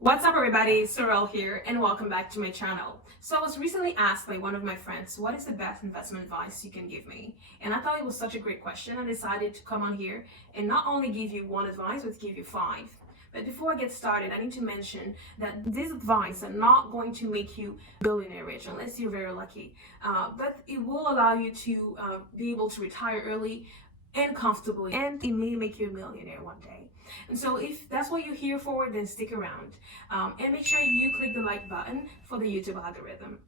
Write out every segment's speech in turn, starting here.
What's up everybody, Sorel here and welcome back to my channel. So I was recently asked by one of my friends, what is the best investment advice you can give me? And I thought it was such a great question. I decided to come on here and not only give you one advice, but give you five. But before I get started, I need to mention that these advice are not going to make you billionaire rich unless you're very lucky. But it will allow you to be able to retire early and comfortably, and it may make you a millionaire one day. And so if that's what you're here for, then stick around and make sure you click the like button for the YouTube algorithm.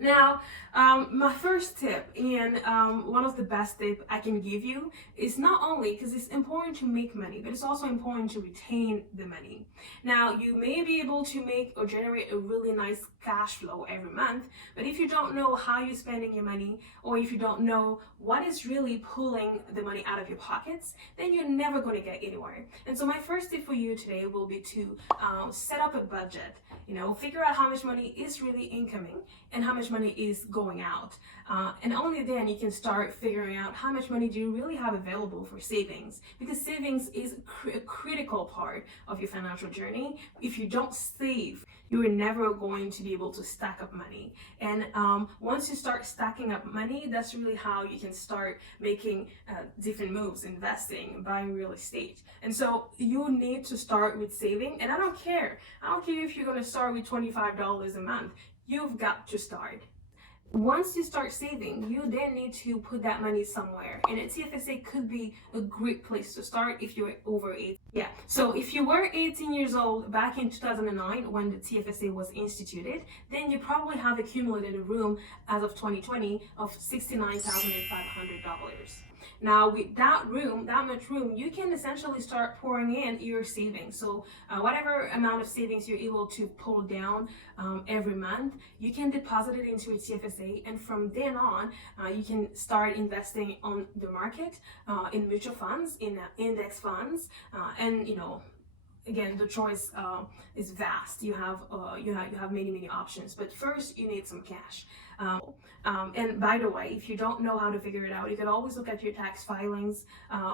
Now, my first tip and one of the best tips I can give you is not only because it's important to make money, but it's also important to retain the money. Now, you may be able to make or generate a really nice cash flow every month, but if you don't know how you're spending your money, or if you don't know what is really pulling the money out of your pockets, then you're never going to get anywhere. And so my first tip for you today will be to set up a budget. Figure out how much money is really incoming and how much money is going out. And only then you can start figuring out how much money do you really have available for savings, because savings is a critical part of your financial journey. If you don't save, you are never going to be able to stack up money. And once you start stacking up money, that's really how you can start making different moves, investing, buying real estate. And so you need to start with saving. And I don't care if you're going to start with $25 a month. You've got to start. Once you start saving, you then need to put that money somewhere, and a TFSA could be a great place to start if you're over 18. Yeah, so if you were 18 years old back in 2009 when the TFSA was instituted, then you probably have accumulated a room as of 2020 of $69,500. Now, with that much room, you can essentially start pouring in your savings. So whatever amount of savings you're able to pull down every month, you can deposit it into a TFSA, and from then on, you can start investing on the market, in mutual funds, in index funds, and again, the choice is vast. You have many options, but first you need some cash. And by the way, if you don't know how to figure it out, you can always look at your tax filings,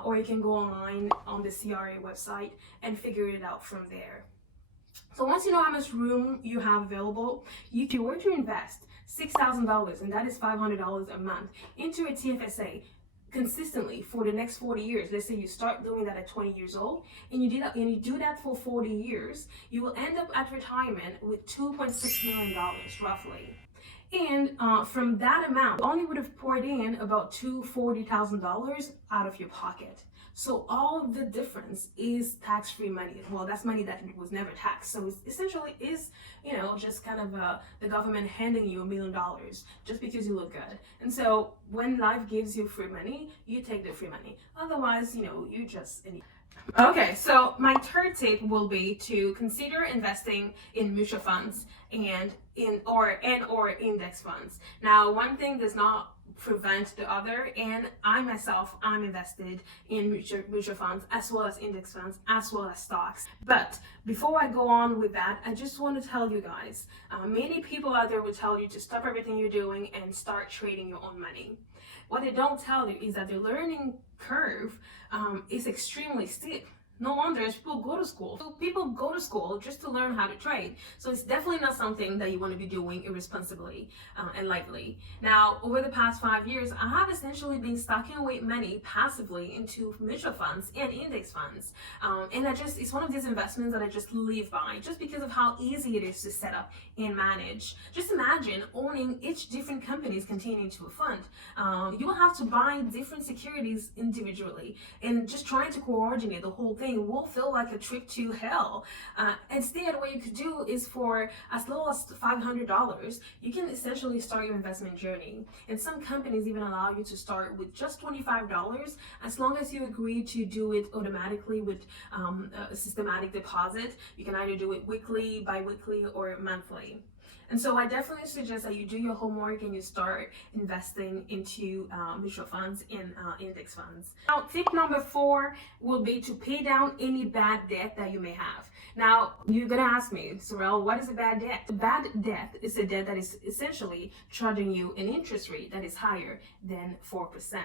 or you can go online on the CRA website and figure it out from there. So once you know how much room you have available, if you were to invest $6,000, and that is $500 a month, into a TFSA consistently for the next 40 years, let's say you start doing that at 20 years old, and you do that for 40 years, you will end up at retirement with $2.6 million roughly. And from that amount, you only would have poured in about $240,000 out of your pocket. So all of the difference is tax-free money. Well, that's money that was never taxed. So it essentially is, just kind of the government handing you $1 million just because you look good. And so when life gives you free money, you take the free money. Otherwise, you just... Okay, so my third tip will be to consider investing in mutual funds and or index funds. Now, one thing does not prevent the other, and I'm invested in mutual funds as well as index funds as well as stocks. But before I go on with that, I just want to tell you guys, many people out there will tell you to stop everything you're doing and start trading your own money. What they don't tell you is that the learning curve is extremely steep. No wonder people go to school. So people go to school just to learn how to trade. So it's definitely not something that you want to be doing irresponsibly and lightly. Now, over the past 5 years, I have essentially been stocking away money passively into mutual funds and index funds. And it's one of these investments that I just live by, just because of how easy it is to set up and manage. Just imagine owning each different companies containing to a fund. You will have to buy different securities individually, and just trying to coordinate the whole thing will feel like a trip to hell. Instead, what you could do is, for as little as $500, you can essentially start your investment journey. And some companies even allow you to start with just $25, as long as you agree to do it automatically with a systematic deposit. You can either do it weekly, bi-weekly, or monthly. And so I definitely suggest that you do your homework and you start investing into mutual funds and index funds. Now, tip number 4 will be to pay down any bad debt that you may have. Now, you're gonna ask me, Sorel, what is a bad debt? A bad debt is a debt that is essentially charging you an interest rate that is higher than 4%.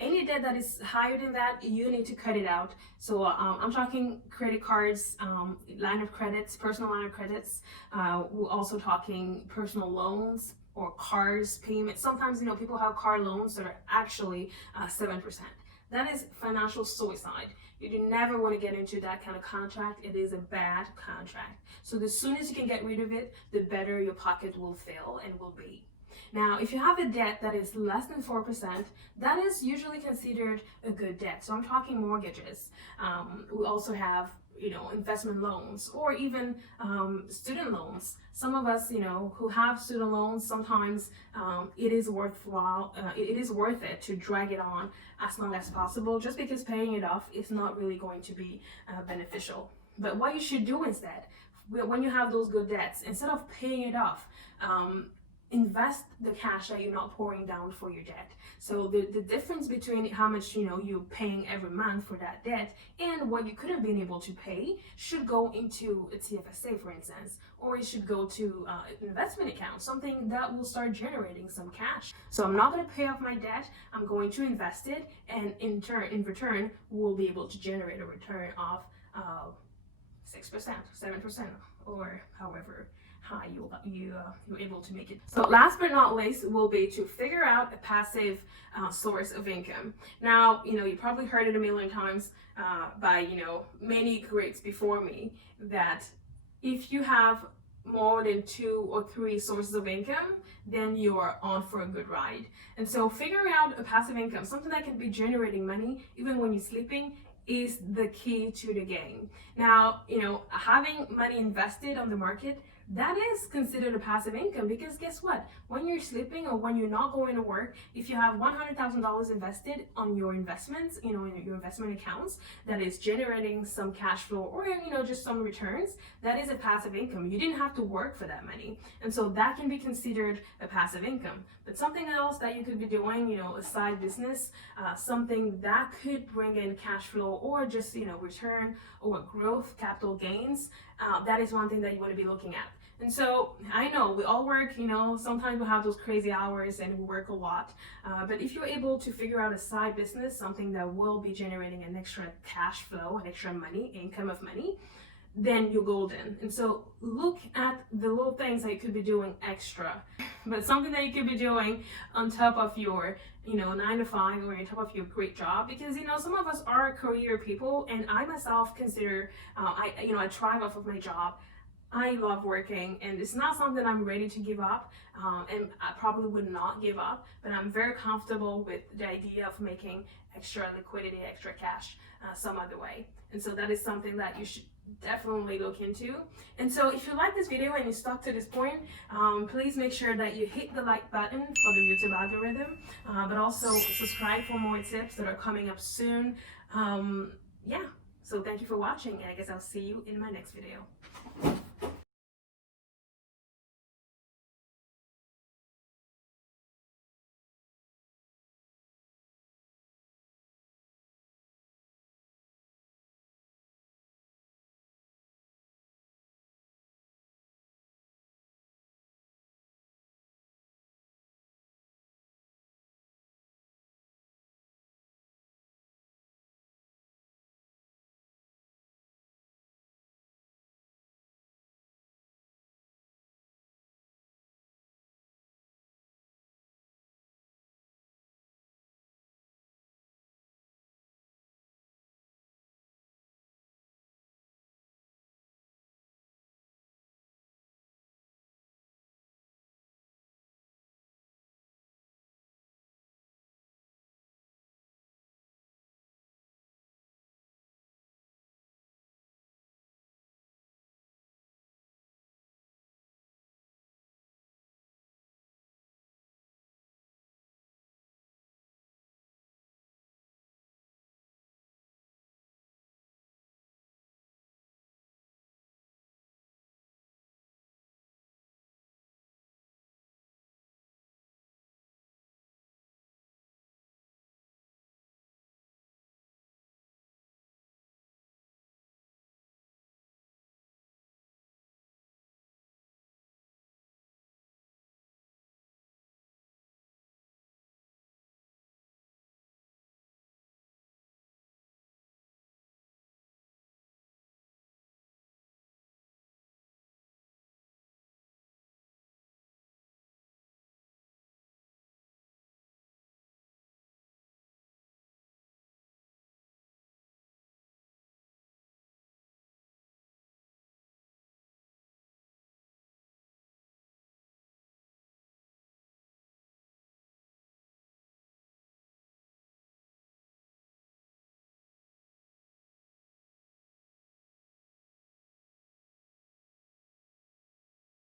Any debt that is higher than that, you need to cut it out. So I'm talking credit cards, line of credits, personal line of credits. We're also talking personal loans or cars payments. Sometimes, people have car loans that are actually 7%. That is financial suicide. You do never want to get into that kind of contract. It is a bad contract. So the sooner you can get rid of it, the better your pocket will feel and will be. Now, if you have a debt that is less than 4%, that is usually considered a good debt. So I'm talking mortgages. We also have, investment loans or even student loans. Some of us, who have student loans, sometimes it is worthwhile. It is worth it to drag it on as long as possible, just because paying it off is not really going to be beneficial. But what you should do instead, when you have those good debts, instead of paying it off, invest the cash that you're not pouring down for your debt. So the difference between how much you're paying every month for that debt and what you could have been able to pay should go into a TFSA, for instance, or it should go to an investment account, something that will start generating some cash. So I'm not going to pay off my debt, I'm going to invest it, and in return we'll be able to generate a return of 6%, 7%, or however high you're able to make it. So last but not least will be to figure out a passive source of income. Now, you probably heard it a million times by many greats before me, that if you have more than 2 or 3 sources of income, then you're on for a good ride. And so figuring out a passive income, something that can be generating money even when you're sleeping, is the key to the game. Now, having money invested on the market, that is considered a passive income, because guess what? When you're sleeping or when you're not going to work, if you have $100,000 invested on your investments, in your investment accounts, that is generating some cash flow or, just some returns, that is a passive income. You didn't have to work for that money. And so that can be considered a passive income. But something else that you could be doing, a side business, something that could bring in cash flow or just, return or growth, capital gains, that is one thing that you want to be looking at. And so I know we all work, sometimes we have those crazy hours and we work a lot. But if you're able to figure out a side business, something that will be generating an extra cash flow, an extra money, income of money, then you're golden. And so look at the little things that you could be doing extra, but something that you could be doing on top of your 9 to 5 or on top of your great job, because some of us are career people, and I myself consider I thrive off of my job. I love working, and it's not something I'm ready to give up, and I probably would not give up, but I'm very comfortable with the idea of making extra liquidity, extra cash some other way. And so that is something that you should definitely look into. And so if you like this video and you stuck to this point, please make sure that you hit the like button for the YouTube algorithm, but also subscribe for more tips that are coming up soon. So thank you for watching, and I guess I'll see you in my next video.